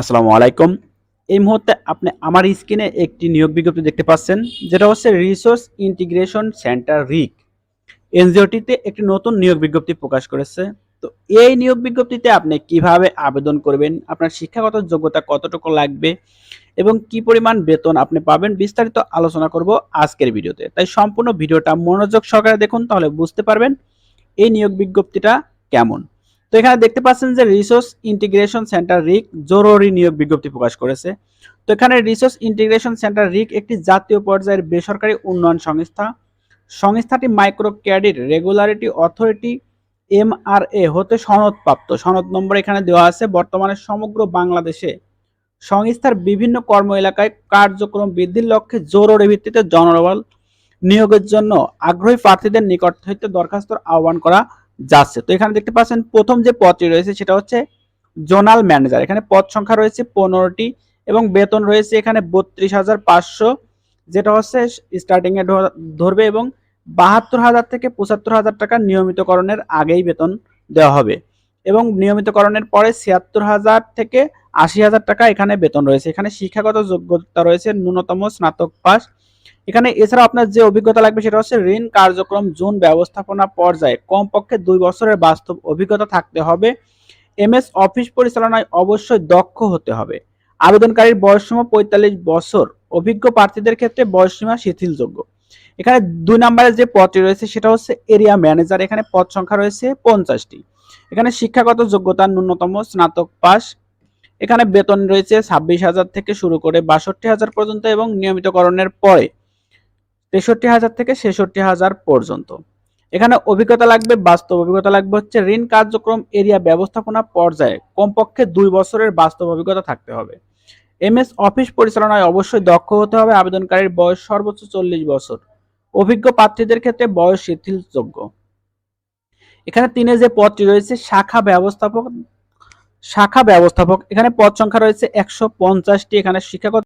আসসালামু আলাইকুম। এই মুহূর্তে আপনি আমার স্ক্রিনে একটি নিয়োগ বিজ্ঞপ্তি দেখতে পাচ্ছেন, যেটা হচ্ছে রিসোর্স ইন্টিগ্রেশন সেন্টার রিক এনজিওটিতে একটি নতুন নিয়োগ বিজ্ঞপ্তি প্রকাশ করেছে। তো এই নিয়োগ বিজ্ঞপ্তিতে আপনি কীভাবে আবেদন করবেন, আপনার শিক্ষাগত যোগ্যতা কতটুকু লাগবে, এবং কি পরিমাণ বেতন আপনি পাবেন, বিস্তারিত আলোচনা করব আজকের ভিডিওতে। তাই সম্পূর্ণ ভিডিওটা মনোযোগ সহকারে দেখুন, তাহলে বুঝতে পারবেন এই নিয়োগ বিজ্ঞপ্তিটা কেমন। এখানে দেখতে পাচ্ছেন যে রিসোর্স ইন্টিগ্রেশন সেন্টার রিক জরুরি নিয়োগ বিজ্ঞপ্তি প্রকাশ করেছে। তো এখানে রিসোর্স ইন্টিগ্রেশন সেন্টার রিক একটি জাতীয় পর্যায়ের বেসরকারি উন্নয়ন সংস্থা। সংস্থাটি micro credit regularity authority MRA হতে সনদপ্রাপ্ত। সনদ নম্বর এখানে দেওয়া আছে, বর্তমানে সমগ্র বাংলাদেশে। সংস্থার বিভিন্ন কর্ম এলাকায় কার্যক্রম বৃদ্ধির লক্ষ্যে জরুরি ভিত্তিতে জনবল নিয়োগের জন্য আগ্রহী প্রার্থীদের নিকট হইতে দরখাস্তর আহ্বান করা যাচ্ছে। তো এখানে দেখতে পাচ্ছেন প্রথম যে পদটি রয়েছে সেটা হচ্ছে জোনাল ম্যানেজার। এখানে পদ সংখ্যা রয়েছে পনেরোটি এবং বেতন রয়েছে এখানে বত্রিশ হাজার পাঁচশো, যেটা হচ্ছে স্টার্টিং এ ধরবে এবং বাহাত্তর হাজার থেকে পঁচাত্তর হাজার টাকা নিয়মিতকরণের আগেই বেতন দেওয়া হবে। এবং নিয়মিতকরণের পরে ছিয়াত্তর হাজার থেকে আশি হাজার টাকা এখানে বেতন রয়েছে। এখানে শিক্ষাগত যোগ্যতা রয়েছে ন্যূনতম স্নাতক পাস এখানে এছাড়া আপনার যে অভিজ্ঞতা লাগবে সেটা হচ্ছে ঋণ কার্যক্রম জোন ব্যবস্থাপনা পর্যায়ে কমপক্ষে দুই বছরের বাস্তব অভিজ্ঞতা থাকতে হবে। এমএস অফিস পরিচালনায় অবশ্যই দক্ষ হতে হবে। আবেদনকারীর বয়সসীমা পঁয়তাল্লিশ বছর। অভিজ্ঞ প্রার্থীদের ক্ষেত্রে বয়সসীমা শিথিলযোগ্য। এখানে দুই নম্বরে যে পদটি রয়েছে সেটা হচ্ছে এরিয়া ম্যানেজার। এখানে পদ সংখ্যা রয়েছে পঞ্চাশটি। এখানে শিক্ষাগত যোগ্যতা ন্যূনতম স্নাতক পাস এখানে বেতন রয়েছে ছাব্বিশ হাজার থেকে শুরু করে বাষট্টি হাজার পর্যন্ত এবং নিয়মিতকরণের পরে তেষট্টি হাজার থেকে ছেষট্টি হাজার পর্যন্ত। এখানে অভিজ্ঞতা লাগবে, বাস্তব অভিজ্ঞতা লাগবে হচ্ছে ঋণ কার্যক্রম এরিয়া ব্যবস্থাপনা পর্যায়ে কমপক্ষে দুই বছরের বাস্তব অভিজ্ঞতা থাকতে হবে। এমএস অফিস পরিচালনায় অবশ্যই দক্ষ হতে হবে, আবেদনকারীর বয়স সর্বোচ্চ চল্লিশ বছর। অভিজ্ঞ প্রার্থীদের ক্ষেত্রে বয়স শিথিলযোগ্য। এখানে তিনে যে পদটি রয়েছে, শাখা ব্যবস্থাপক শাখা ব্যবস্থাপক এখানে পদ সংখ্যা রয়েছে একশো পঞ্চাশটি। এখানে শিক্ষাগত